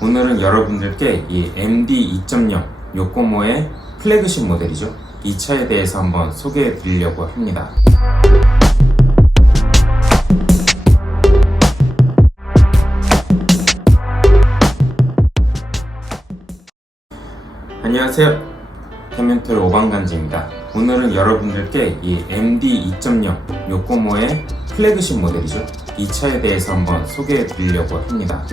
오늘은 여러분들께 이 MD 2.0 요코모의 플래그십 모델이죠. 이 차에 대해서 한번 소개해 드리려고 합니다. 안녕하세요. 태멘토의 오방간지입니다. 오늘은 여러분들께 이 MD 2.0 요코모의 플래그십 모델이죠. 이 차에 대해서 한번 소개해 드리려고 합니다.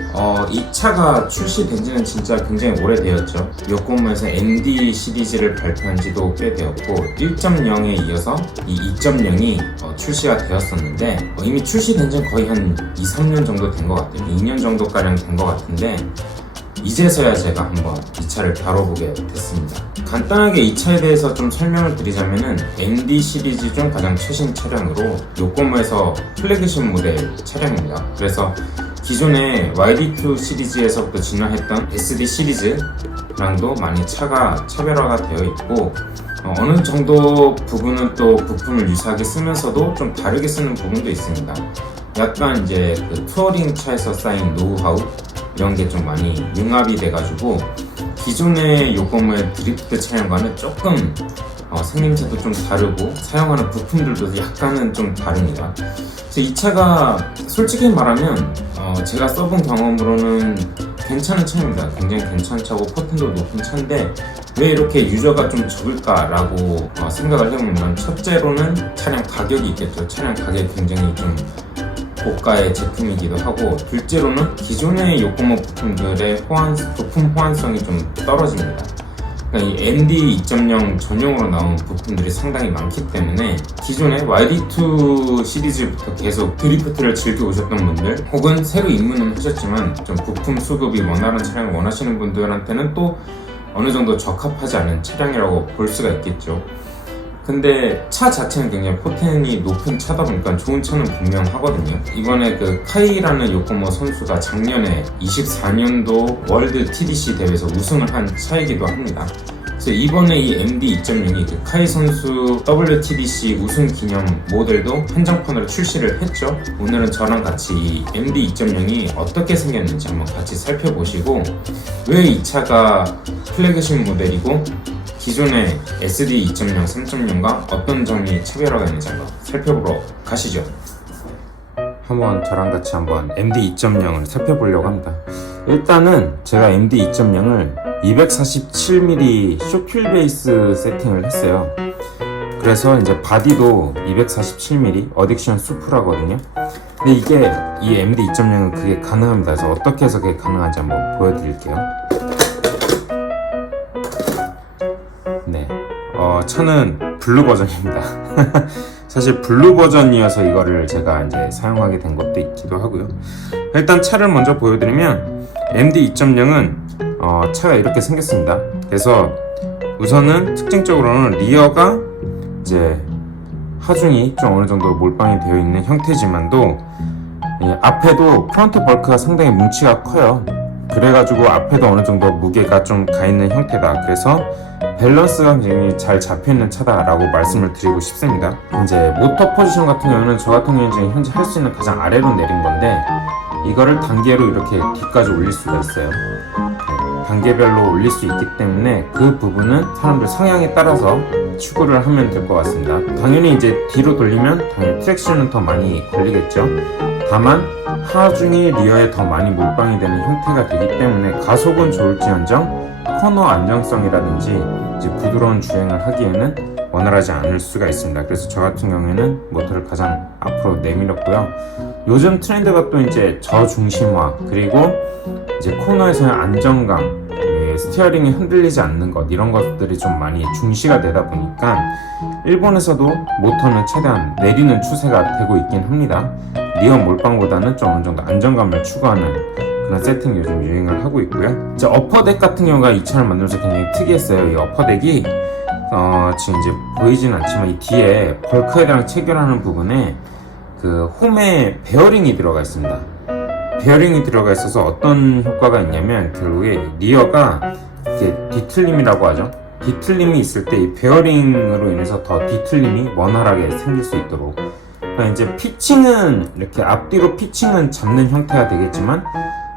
이 차가 출시된 지는 진짜 굉장히 오래되었죠. 요코모에서 MD 시리즈를 발표한 지도 꽤 되었고 1.0에 이어서 이 2.0이 출시가 되었었는데 이미 출시된 지는 거의 한 2-3년 정도 된 것 같아요. 2년 정도가량 된 것 같은데 이제서야 제가 한번 이 차를 다뤄보게 됐습니다. 간단하게 이 차에 대해서 좀 설명을 드리자면은 MD 시리즈 중 가장 최신 차량으로 요코모에서 플래그십 모델 차량입니다. 그래서 기존의 YD2 시리즈에서부터 진화했던 SD 시리즈랑도 많이 차가 차별화가 되어 있고 어느 정도 부분은 또 부품을 유사하게 쓰면서도 좀 다르게 쓰는 부분도 있습니다. 약간 이제 그 투어링 차에서 쌓인 노하우 이런 게 좀 많이 융합이 돼가지고 기존의 요코모의 드리프트 차량과는 조금 생김새도 좀 다르고 사용하는 부품들도 약간은 좀 다릅니다. 그래서 이 차가 솔직히 말하면 제가 써본 경험으로는 괜찮은 차입니다. 굉장히 괜찮은 차고 포텐도 높은 차인데 왜 이렇게 유저가 좀 적을까라고 생각을 해보면 첫째로는 차량 가격이 있겠죠. 차량 가격이 굉장히 좀 고가의 제품이기도 하고 둘째로는 기존의 요코모 부품들의 부품 호환성이 좀 떨어집니다. 그러니까 이 MD 2.0 전용으로 나온 부품들이 상당히 많기 때문에 기존의 YD2 시리즈부터 계속 드리프트를 즐겨 오셨던 분들 혹은 새로 입문은 하셨지만 좀 부품 수급이 원활한 차량을 원하시는 분들한테는 또 어느 정도 적합하지 않은 차량이라고 볼 수가 있겠죠. 근데 차 자체는 굉장히 포텐이 높은 차다 보니까 좋은 차는 분명하거든요. 이번에 그 카이라는 요코모 선수가 작년에 24년도 월드 TDC 대회에서 우승을 한 차이기도 합니다. 그래서 이번에 이 MD 2.0이 그 카이 선수 WTDC 우승 기념 모델도 한정판으로 출시를 했죠. 오늘은 저랑 같이 이 MD 2.0이 어떻게 생겼는지 한번 같이 살펴보시고 왜 이 차가 플래그십 모델이고 기존의 SD 2.0, 3.0과 어떤 점이 차별화가 있는지 한번 살펴보러 가시죠. 한번 저랑 같이 한번 MD 2.0을 살펴보려고 합니다. 일단은 제가 MD 2.0을 247mm 쇼휠 베이스 세팅을 했어요. 그래서 이제 바디도 247mm 어딕션 수프라거든요. 근데 이게 이 MD 2.0은 그게 가능합니다. 그래서 어떻게 해서 그게 가능한지 한번 보여드릴게요. 네, 차는 블루 버전입니다. 사실 블루 버전이어서 이거를 제가 이제 사용하게 된 것도 있기도 하고요. 일단 차를 먼저 보여드리면 MD 2.0은 차가 이렇게 생겼습니다. 그래서 우선은 특징적으로는 리어가 이제 하중이 좀 어느 정도 몰빵이 되어 있는 형태지만도 앞에도 프론트 벌크가 상당히 뭉치가 커요. 그래가지고 앞에도 어느 정도 무게가 좀 가있는 형태다. 그래서 밸런스가 굉장히 잘 잡혀있는 차다라고 말씀을 드리고 싶습니다. 이제 모터 포지션 같은 경우는 저 같은 경우는 지금 현재 할 수 있는 가장 아래로 내린 건데 이거를 단계로 이렇게 뒤까지 올릴 수가 있어요. 단계별로 올릴 수 있기 때문에 그 부분은 사람들 성향에 따라서 추구를 하면 될 것 같습니다. 당연히 이제 뒤로 돌리면 당연히 트랙션은 더 많이 걸리겠죠. 다만 하중이 리어에 더 많이 몰빵이 되는 형태가 되기 때문에 가속은 좋을지언정 코너 안정성이라든지 이제 부드러운 주행을 하기에는 원활하지 않을 수가 있습니다. 그래서 저 같은 경우에는 모터를 가장 앞으로 내밀었고요. 요즘 트렌드가 또 이제 저중심화 그리고 이제 코너에서의 안정감, 스티어링이 흔들리지 않는 것 이런 것들이 좀 많이 중시가 되다 보니까 일본에서도 모터는 최대한 내리는 추세가 되고 있긴 합니다. 리어 몰빵보다는 좀 어느 정도 안정감을 추구하는 그런 세팅 요즘 유행을 하고 있고요. 이제 어퍼덱 같은 경우가 이 차를 만들어서 굉장히 특이했어요. 이 어퍼덱이 지금 이제 보이진 않지만 이 뒤에 벌크헤드랑 체결하는 부분에 그 홈에 베어링이 들어가 있습니다. 베어링이 들어가 있어서 어떤 효과가 있냐면 결국에 리어가 이렇게 뒤틀림이라고 하죠. 뒤틀림이 있을 때 이 베어링으로 인해서 더 뒤틀림이 원활하게 생길 수 있도록. 그러니까 이제 피칭은 이렇게 앞뒤로 피칭은 잡는 형태가 되겠지만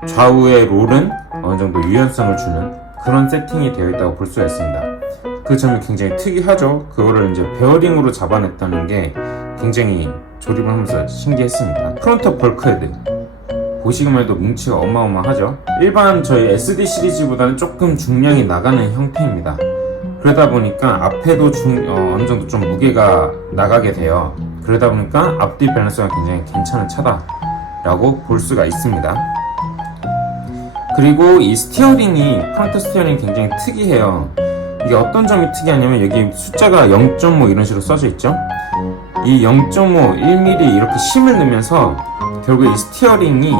좌우의 롤은 어느 정도 유연성을 주는 그런 세팅이 되어 있다고 볼 수가 있습니다. 그 점이 굉장히 특이하죠. 그거를 이제 베어링으로 잡아냈다는 게 굉장히 조립을 하면서 신기했습니다. 프론트 벌크헤드 보시기만 해도 뭉치가 어마어마하죠. 일반 저희 SD 시리즈보다는 조금 중량이 나가는 형태입니다. 그러다 보니까 앞에도 어느 정도 좀 무게가 나가게 돼요. 그러다 보니까 앞뒤 밸런스가 굉장히 괜찮은 차다라고 볼 수가 있습니다. 그리고 이 스티어링이, 프론트 스티어링이 굉장히 특이해요. 이게 어떤 점이 특이하냐면 여기 숫자가 0.5 이런 식으로 써져 있죠. 이 0.5, 1mm 이렇게 심을 넣으면서 결국 이 스티어링이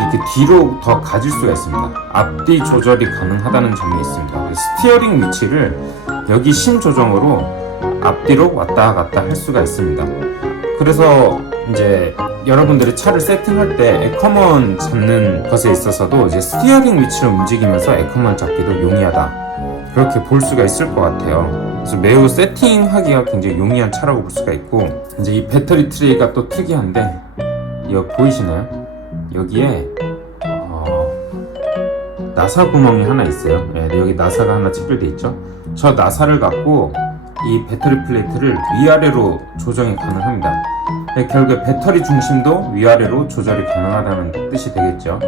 이렇게 뒤로 더 가질 수가 있습니다. 앞뒤 조절이 가능하다는 점이 있습니다. 스티어링 위치를 여기 심 조정으로 앞뒤로 왔다 갔다 할 수가 있습니다. 그래서 이제 여러분들이 차를 세팅할 때 에커먼 잡는 것에 있어서도 이제 스티어링 위치를 움직이면서 에커먼 잡기도 용이하다, 그렇게 볼 수가 있을 것 같아요. 그래서 매우 세팅하기가 굉장히 용이한 차라고 볼 수가 있고, 이제 이 배터리 트레이가 또 특이한데 이거 보이시나요? 여기에 나사 구멍이 하나 있어요. 네, 여기 나사가 하나 칩을돼 있죠. 저 나사를 갖고 이 배터리 플레이트를 위아래로 조정이 가능합니다. 네, 결국에 배터리 중심도 위아래로 조절이 가능하다는 뜻이 되겠죠.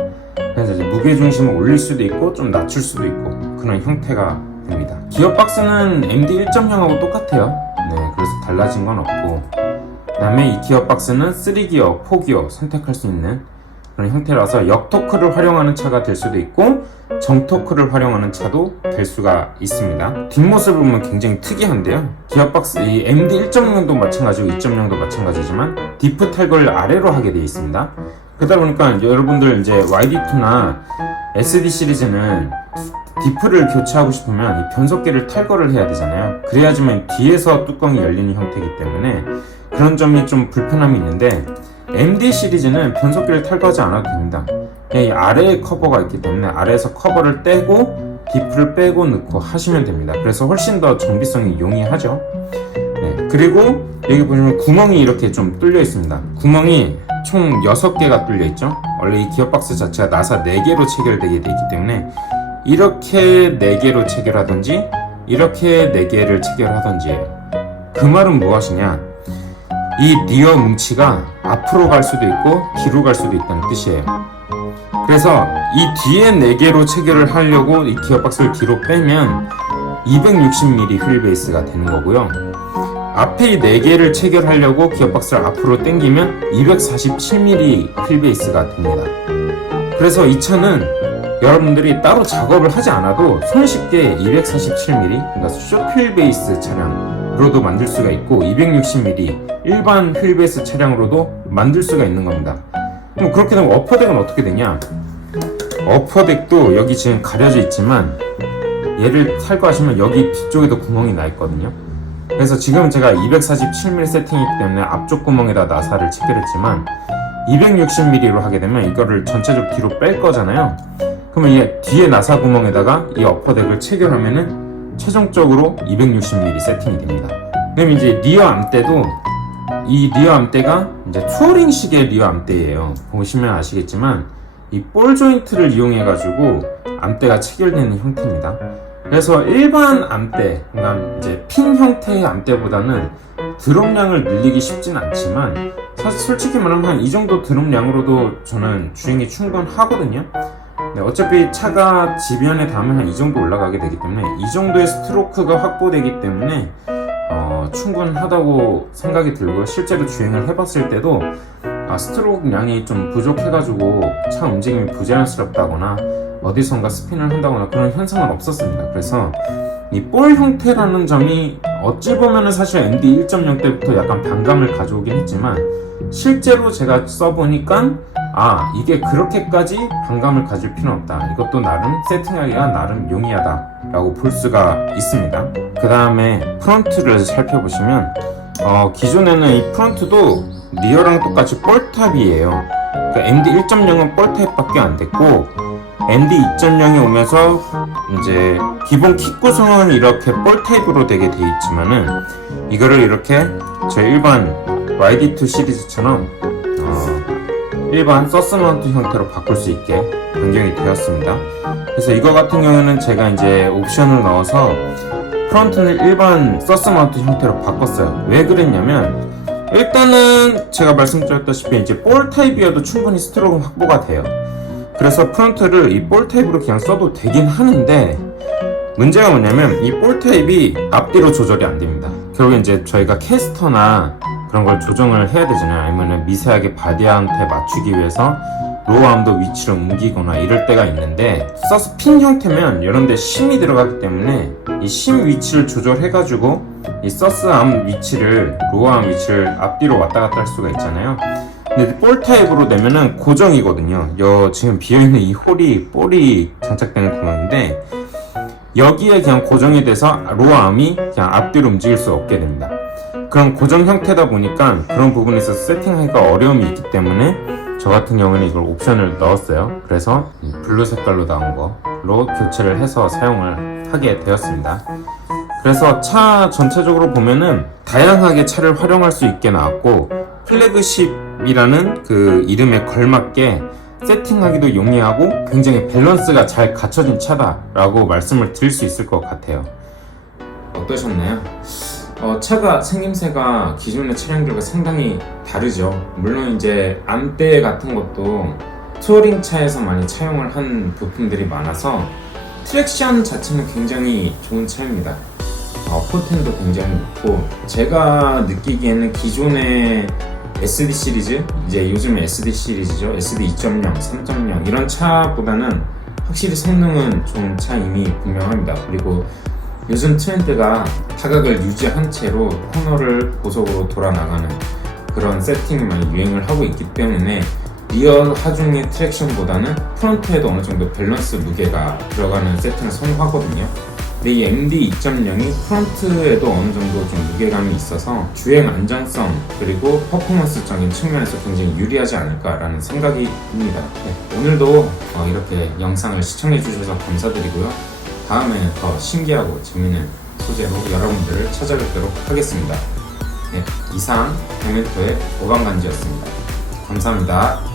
그래서 이제 무게 중심을 올릴 수도 있고 좀 낮출 수도 있고 그런 형태가 됩니다. 기어 박스는 MD 1.0하고 똑같아요. 네, 그래서 달라진 건 없고, 그 다음에 이 기어 박스는 3기어, 4기어 선택할 수 있는 그런 형태라서 역토크를 활용하는 차가 될 수도 있고 정토크를 활용하는 차도 될 수가 있습니다. 뒷모습을 보면 굉장히 특이한데요. 기어박스 이 MD 1.0도 마찬가지고 2.0도 마찬가지지만 디프 탈거를 아래로 하게 되어 있습니다. 그러다 보니까 여러분들 이제 YD2나 SD 시리즈는 디프를 교체하고 싶으면 이 변속기를 탈거를 해야 되잖아요. 그래야지만 뒤에서 뚜껑이 열리는 형태이기 때문에 그런 점이 좀 불편함이 있는데, MD 시리즈는 변속기를 탈거하지 않아도 됩니다. 이 아래에 커버가 있기 때문에 아래에서 커버를 떼고 디프를 빼고 넣고 하시면 됩니다. 그래서 훨씬 더 정비성이 용이하죠. 네, 그리고 여기 보시면 구멍이 이렇게 좀 뚫려 있습니다. 구멍이 총 6개가 뚫려 있죠. 원래 이 기어박스 자체가 나사 4개로 체결되게 되어 있기 때문에 이렇게 4개로 체결하든지 이렇게 4개를 체결하든지, 그 말은 무엇이냐, 이 리어 뭉치가 앞으로 갈 수도 있고 뒤로 갈 수도 있다는 뜻이에요. 그래서 이 뒤에 4개로 체결을 하려고 이 기어박스를 뒤로 빼면 260mm 휠베이스가 되는 거고요. 앞에 이 4개를 체결하려고 기어박스를 앞으로 당기면 247mm 휠베이스가 됩니다. 그래서 이 차는 여러분들이 따로 작업을 하지 않아도 손쉽게 247mm, 그러니까 숏휠베이스 차량으로도 만들 수가 있고 260mm 일반 휠베이스 차량으로도 만들 수가 있는 겁니다. 그럼 그렇게 되면 어퍼덱은 어떻게 되냐? 어퍼덱도 여기 지금 가려져 있지만 얘를 탈거하시면 여기 뒤쪽에도 구멍이 나 있거든요. 그래서 지금 제가 247mm 세팅이기 때문에 앞쪽 구멍에다 나사를 체결했지만 260mm로 하게 되면 이거를 전체적으로 뒤로 뺄 거잖아요. 그러면 이 뒤에 나사 구멍에다가 이 어퍼덱을 체결하면은 최종적으로 260mm 세팅이 됩니다. 그럼 이제 리어 암대도, 이 리어 암대가 이제 투어링식의 리어 암대예요. 보시면 아시겠지만 이 볼 조인트를 이용해 가지고 암대가 체결되는 형태입니다. 그래서 일반 암대, 그러니까 이제 핀 형태의 암대보다는 드롭량을 늘리기 쉽진 않지만 사실 솔직히 말하면 한 이 정도 드롭량으로도 저는 주행이 충분하거든요. 네, 어차피 차가 지변에 닿으면 한 이 정도 올라가게 되기 때문에 이 정도의 스트로크가 확보되기 때문에 충분하다고 생각이 들고요. 실제로 주행을 해봤을 때도 스트로크 량이 좀 부족해가지고 차 움직임이 부자연스럽다거나 어디선가 스핀을 한다거나 그런 현상은 없었습니다. 그래서 이 볼 형태라는 점이 어찌 보면은 사실 MD 1.0 때부터 약간 반감을 가져오긴 했지만 실제로 제가 써보니까 이게 그렇게까지 반감을 가질 필요는 없다. 이것도 나름 세팅하기가 나름 용이하다 라고 볼 수가 있습니다. 그 다음에 프론트를 살펴보시면 기존에는 이 프론트도 리어랑 똑같이 볼탑이에요. 그러니까 MD 1.0은 볼타입밖에 안 됐고 MD 2.0이 오면서 이제 기본 킥 구성은 이렇게 볼타입으로 되게 돼 있지만은 이거를 이렇게 저희 일반 YD2 시리즈처럼 일반 서스마운트 형태로 바꿀 수 있게 변경이 되었습니다. 그래서 이거 같은 경우는 제가 이제 옵션을 넣어서 프론트는 일반 서스 마운트 형태로 바꿨어요. 왜 그랬냐면 일단은 제가 말씀드렸다시피 이제 볼 타입이어도 충분히 스트로크 확보가 돼요. 그래서 프론트를 이 볼 타입으로 그냥 써도 되긴 하는데 문제가 뭐냐면 이 볼 타입이 앞뒤로 조절이 안 됩니다. 결국에 이제 저희가 캐스터나 그런 걸 조정을 해야 되잖아요. 아니면 미세하게 바디한테 맞추기 위해서 로어암도 위치를 옮기거나 이럴 때가 있는데 서스 핀 형태면 이런데 심이 들어가기 때문에 이 심 위치를 조절해가지고 이 서스 암 위치를 로어암 위치를 앞뒤로 왔다 갔다 할 수가 있잖아요. 근데 볼 타입으로 내면은 고정이거든요. 지금 비어있는 이 홀이 볼이 장착되는 구멍인데 여기에 그냥 고정이 돼서 로어암이 그냥 앞뒤로 움직일 수 없게 됩니다. 그런 고정 형태다 보니까 그런 부분에서 세팅하기가 어려움이 있기 때문에 저 같은 경우는 이걸 옵션을 넣었어요. 그래서 이 블루 색깔로 나온 거로 교체를 해서 사용을 하게 되었습니다. 그래서 차 전체적으로 보면은 다양하게 차를 활용할 수 있게 나왔고 플래그십이라는 그 이름에 걸맞게 세팅하기도 용이하고 굉장히 밸런스가 잘 갖춰진 차다라고 말씀을 드릴 수 있을 것 같아요. 어떠셨나요? 차가 생김새가 기존의 차량들과 상당히 다르죠. 물론 이제 안대 같은 것도 투어링 차에서 많이 차용을 한 부품들이 많아서 트랙션 자체는 굉장히 좋은 차입니다. 포텐도 굉장히 높고 제가 느끼기에는 기존의 SD 시리즈, 이제 요즘 SD 시리즈죠. SD 2.0, 3.0 이런 차보다는 확실히 성능은 좋은 차임이 분명합니다. 그리고 요즘 트렌드가 타각을 유지한 채로 코너를 고속으로 돌아 나가는 그런 세팅이 많이 유행을 하고 있기 때문에 리어 하중의 트랙션보다는 프론트에도 어느 정도 밸런스 무게가 들어가는 세팅을 선호하거든요. 근데 이 MD 2.0이 프론트에도 어느 정도 좀 무게감이 있어서 주행 안정성 그리고 퍼포먼스적인 측면에서 굉장히 유리하지 않을까라는 생각이 듭니다. 네, 오늘도 이렇게 영상을 시청해 주셔서 감사드리고요. 다음에는 더 신기하고 재미있는 소재로 여러분들을 찾아뵙도록 하겠습니다. 네, 이상 데멘토의 오방간지였습니다. 감사합니다.